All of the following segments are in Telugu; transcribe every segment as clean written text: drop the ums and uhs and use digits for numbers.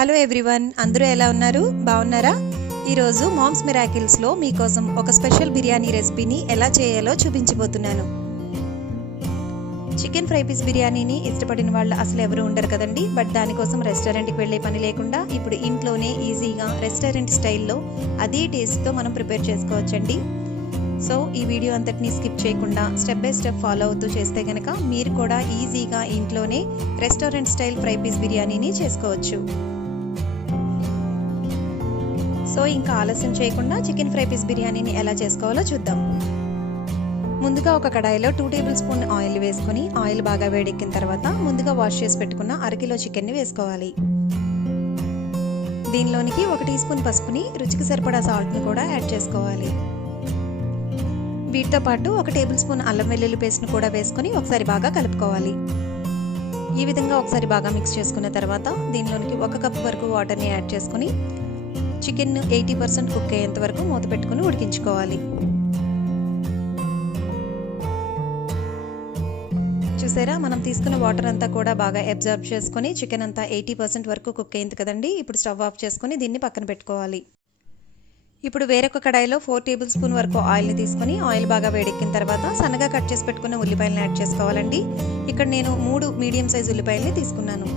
హలో ఎవ్రీవన్, అందరూ ఎలా ఉన్నారు? బాగున్నారా? ఈరోజు మామ్స్ మిరాకిల్స్లో మీకోసం ఒక స్పెషల్ బిర్యానీ రెసిపీని ఎలా చేయాలో చూపించబోతున్నాను. చికెన్ ఫ్రై పీస్ బిర్యానీని ఇష్టపడిన వాళ్ళు అసలు ఎవరు ఉండరు కదండి. బట్ దానికోసం రెస్టారెంట్కి వెళ్ళే పని లేకుండా ఇప్పుడు ఇంట్లోనే ఈజీగా రెస్టారెంట్ స్టైల్లో అదే టేస్ట్తో మనం ప్రిపేర్ చేసుకోవచ్చండి. సో ఈ వీడియో అంతటినీ స్కిప్ చేయకుండా స్టెప్ బై స్టెప్ ఫాలో అవుతూ చేస్తే కనుక మీరు కూడా ఈజీగా ఇంట్లోనే రెస్టారెంట్ స్టైల్ ఫ్రై పీస్ బిర్యానీని చేసుకోవచ్చు. సో ఇంకా ఆలస్యం చేయకుండా చికెన్ ఫ్రై పీస్ బిర్యానీని ఎలా చేసుకోవాలో చూద్దాం. ముందుగా ఒక కడాయిలో 2 టేబుల్ స్పూన్ ఆయిల్ వేసుకొని ఆయిల్ బాగా వేడెక్కిన తర్వాత ముందుగా వాష్ చేసి పెట్టుకున్న అరకిలో చికెన్ని వేసుకోవాలి. దీనిలోనికి 1 టీ స్పూన్ పసుపుని, రుచికి సరిపడా సాల్ట్ని కూడా యాడ్ చేసుకోవాలి. వీటితో పాటు 1 టేబుల్ స్పూన్ అల్లం వెల్లుల్లి పేస్ట్ని కూడా వేసుకొని ఒకసారి బాగా కలుపుకోవాలి. ఈ విధంగా ఒకసారి బాగా మిక్స్ చేసుకున్న తర్వాత దీనిలోనికి 1 కప్ వరకు వాటర్ని యాడ్ చేసుకొని చికెన్ 80% కుక్ అయ్యేంత వరకు మూత పెట్టుకుని ఉడికించుకోవాలి. చూసారా, మనం తీసుకున్న వాటర్ అంతా కూడా బాగా అబ్జర్వ్ చేసుకొని చికెన్ అంతా 80% వరకు కుక్ అయింది కదండి. ఇప్పుడు స్టవ్ ఆఫ్ చేసుకొని దీన్ని పక్కన పెట్టుకోవాలి. ఇప్పుడు వేరొక కడాయిలో 4 టేబుల్ స్పూన్ వరకు ఆయిల్ని తీసుకొని ఆయిల్ బాగా వేడెక్కిన తర్వాత సన్నగా కట్ చేసి పెట్టుకున్న ఉల్లిపాయలను యాడ్ చేసుకోవాలండి. ఇక్కడ నేను 3 మీడియం సైజ్ ఉల్లిపాయలని తీసుకున్నాను.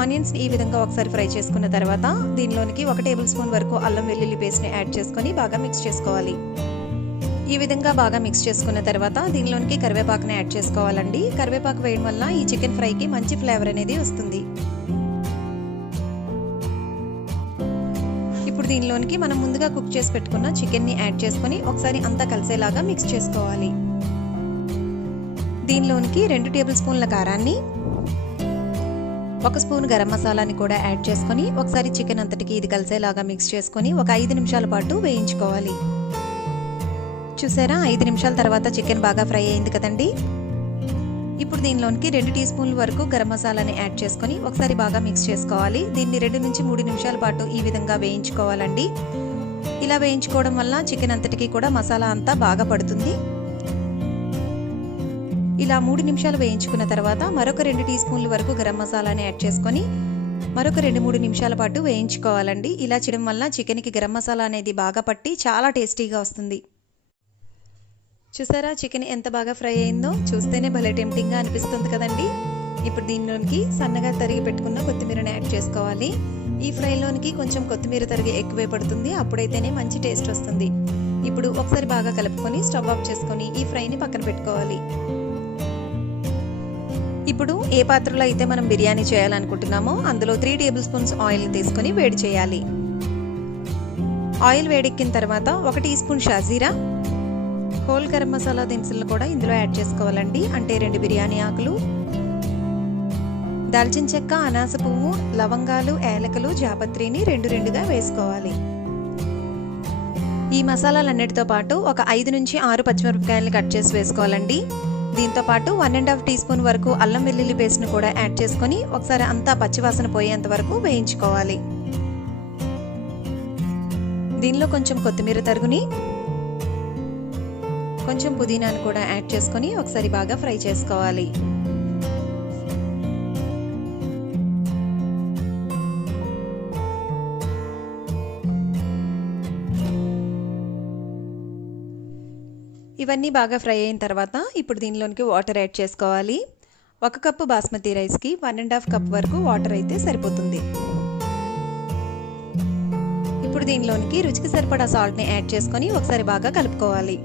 ఆనియన్స్ ఈ విధంగా ఒకసారి ఫ్రై చేసుకున్న తర్వాత దీనిలోనికి 1 టేబుల్ స్పూన్ వరకు అల్లం వెల్లుల్లి పేస్ట్ని యాడ్ చేసుకొని బాగా మిక్స్ చేసుకోవాలి. ఈ విధంగా బాగా మిక్స్ చేసుకున్న తర్వాత దీనిలోనికి కరివేపాకుని యాడ్ చేసుకోవాలండి. కరివేపాకు వేయడం వల్ల ఈ చికెన్ ఫ్రైకి మంచి ఫ్లేవర్ అనేది వస్తుంది. ఇప్పుడు దీనిలోనికి మనం ముందుగా కుక్ చేసి పెట్టుకున్న చికెన్ని యాడ్ చేసుకొని ఒకసారి అంతా కలిసేలాగా మిక్స్ చేసుకోవాలి. దీనిలోనికి 2 టేబుల్ స్పూన్ల కారాన్ని, 1 స్పూన్ గరం మసాలాని కూడా యాడ్ చేసుకొని ఒకసారి చికెన్ అంతటికి ఇది కలిసేలాగా మిక్స్ చేసుకొని ఒక 5 నిమిషాల పాటు వేయించుకోవాలి. చూసారా, 5 నిమిషాల తర్వాత చికెన్ బాగా ఫ్రై అయింది కదండి. ఇప్పుడు దీనిలోనికి 2 టీ స్పూన్ల వరకు గరం మసాలాని యాడ్ చేసుకొని ఒకసారి బాగా మిక్స్ చేసుకోవాలి. దీన్ని 2 నుంచి 3 నిమిషాల పాటు ఈ విధంగా వేయించుకోవాలండి. ఇలా వేయించుకోవడం వల్ల చికెన్ అంతటికి కూడా మసాలా అంతా బాగా పడుతుంది. ఇలా 3 నిమిషాలు వేయించుకున్న తర్వాత మరొక 2 టీ స్పూన్ల వరకు గరం మసాలాని యాడ్ చేసుకొని మరొక 2-3 నిమిషాల పాటు వేయించుకోవాలండి. ఇలా చేయడం వల్ల చికెన్కి గరం మసాలా అనేది బాగా పట్టి చాలా టేస్టీగా వస్తుంది. చూసారా, చికెన్ ఎంత బాగా ఫ్రై అయిందో చూస్తేనే భలే టెంప్టింగ్గా అనిపిస్తుంది కదండి. ఇప్పుడు దీనిలోనికి సన్నగా తరిగి పెట్టుకున్న కొత్తిమీరని యాడ్ చేసుకోవాలి. ఈ ఫ్రైలోనికి కొంచెం కొత్తిమీర తరిగి ఎక్కువే పడుతుంది, అప్పుడైతేనే మంచి టేస్ట్ వస్తుంది. ఇప్పుడు ఒకసారి బాగా కలుపుకొని స్టవ్ ఆఫ్ చేసుకొని ఈ ఫ్రైని పక్కన పెట్టుకోవాలి. ఇప్పుడు ఏ పాత్రలో అయితే మనం బిర్యానీ చేయాలనుకుంటున్నామో అందులో 3 టేబుల్ స్పూన్స్ ఆయిల్ని తీసుకొని వేడి చేయాలి. ఆయిల్ వేడెక్కిన తర్వాత 1 టీ స్పూన్ షాజీరా, హోల్ గరం మసాలా దినుసులను కూడా ఇందులో యాడ్ చేసుకోవాలండి. అంటే 2 బిర్యానీ ఆకులు, దాల్చిన చెక్క, అనాస పువ్వు, లవంగాలు, ఏలకలు, జాపత్రిని 2 వేసుకోవాలి. ఈ మసాలాలన్నిటితో పాటు ఒక 5 నుంచి 6 పచ్చిమిరపకాయలని కట్ చేసి వేసుకోవాలండి. దీంతో పాటు 1.5 టీ స్పూన్ వరకు అల్లం వెల్లుల్లి పేస్ట్ను కూడా యాడ్ చేసుకొని ఒకసారి అంతా పచ్చివాసన పోయేంత వరకు వేయించుకోవాలి. దీనిలో కొంచెం కొత్తిమీర తరుగుని, కొంచెం పుదీనాను కూడా యాడ్ చేసుకొని ఒకసారి బాగా ఫ్రై చేసుకోవాలి. ఇవన్నీ బాగా ఫ్రై అయిన తర్వాత ఇప్పుడు దీనిలోనికి వాటర్ యాడ్ చేసుకోవాలి. 1 కప్పు బాస్మతి రైస్కి 1.5 కప్ వరకు వాటర్ అయితే సరిపోతుంది. ఇప్పుడు దీనిలోనికి రుచికి సరిపడా సాల్ట్ని యాడ్ చేసుకొని ఒకసారి బాగా కలుపుకోవాలి.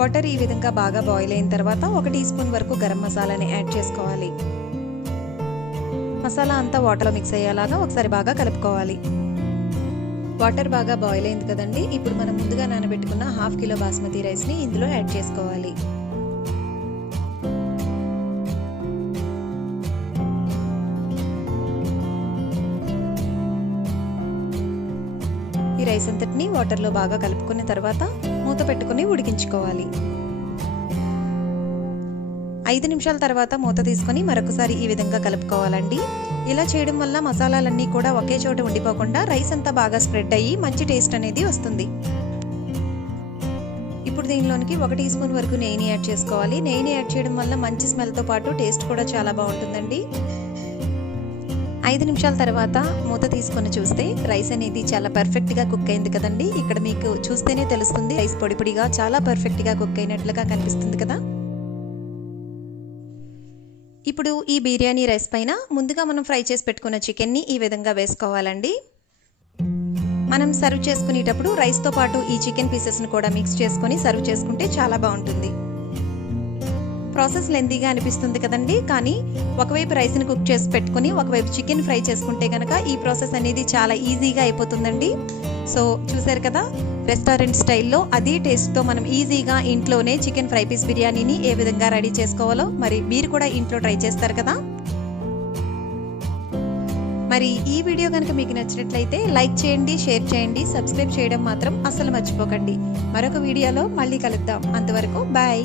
వాటర్ ఈ విధంగా బాగా బాయిల్ అయిన తర్వాత 1 టీ స్పూన్ వరకు గరం మసాలాని యాడ్ చేసుకోవాలి. మసాలా అంతా వాటర్లో మిక్స్ అయ్యేలాగా ఒకసారి బాగా కలుపుకోవాలి. వాటర్ బాగా బాయిల్ అయింది కదండి. ఇప్పుడు మనం ముందుగా నానబెట్టుకున్న 1/2 కిలో బాస్మతి రైస్ని ఇందులో యాడ్ చేసుకోవాలి. ఈ రైస్ అంతటిని వాటర్లో బాగా కలుపుకున్న తర్వాత మూత పెట్టుకుని ఉడికించుకోవాలి. 5 నిమిషాల తర్వాత మూత తీసుకొని మరొకసారి ఈ విధంగా కలుపుకోవాలండి. ఇలా చేయడం వల్ల మసాలాలన్నీ కూడా ఒకే చోట ఉండిపోకుండా రైస్ అంతా బాగా స్ప్రెడ్ అయ్యి మంచి టేస్ట్ అనేది వస్తుంది. ఇప్పుడు దీనిలోనికి 1 టీ స్పూన్ వరకు నెయ్యిని యాడ్ చేసుకోవాలి. నెయ్యిని యాడ్ చేయడం వల్ల మంచి స్మెల్తో పాటు టేస్ట్ కూడా చాలా బాగుంటుందండి. 5 నిమిషాల తర్వాత మూత తీసుకొని చూస్తే రైస్ అనేది చాలా పర్ఫెక్ట్గా కుక్ అయింది కదండి. ఇక్కడ మీకు చూస్తేనే తెలుస్తుంది రైస్ పొడి పొడిగా చాలా పర్ఫెక్ట్గా కుక్ అయినట్లుగా కనిపిస్తుంది కదా. ఇప్పుడు ఈ బిర్యానీ రైస్ పైన ముందుగా మనం ఫ్రై చేసి పెట్టుకున్న చికెన్ని ఈ విధంగా వేసుకోవాలండి. మనం సర్వ్ చేసుకునేటప్పుడు రైస్తో పాటు ఈ చికెన్ పీసెస్ని కూడా మిక్స్ చేసుకొని సర్వ్ చేసుకుంటే చాలా బాగుంటుంది. ప్రాసెస్ లెంతీగా అనిపిస్తుంది కదండి, కానీ ఒకవైపు రైస్ని కుక్ చేసి పెట్టుకుని ఒకవైపు చికెన్ ఫ్రై చేసుకుంటే కనుక ఈ ప్రాసెస్ అనేది చాలా ఈజీగా అయిపోతుందండి. సో చూసారు కదా, రెస్టారెంట్ స్టైల్లో అదే టేస్ట్తో మనం ఈజీగా ఇంట్లోనే చికెన్ ఫ్రై పీస్ బిర్యానీని ఏ విధంగా రెడీ చేసుకోవాలో మరి మీరు కూడా ఇంట్లో ట్రై చేస్తారు కదా. మరి ఈ వీడియో కనుక మీకు నచ్చినట్లయితే లైక్ చేయండి, షేర్ చేయండి, సబ్స్క్రైబ్ చేయడం మాత్రం అస్సలు మర్చిపోకండి. మరొక వీడియోలో మళ్ళీ కలుద్దాం. అంతవరకు బాయ్.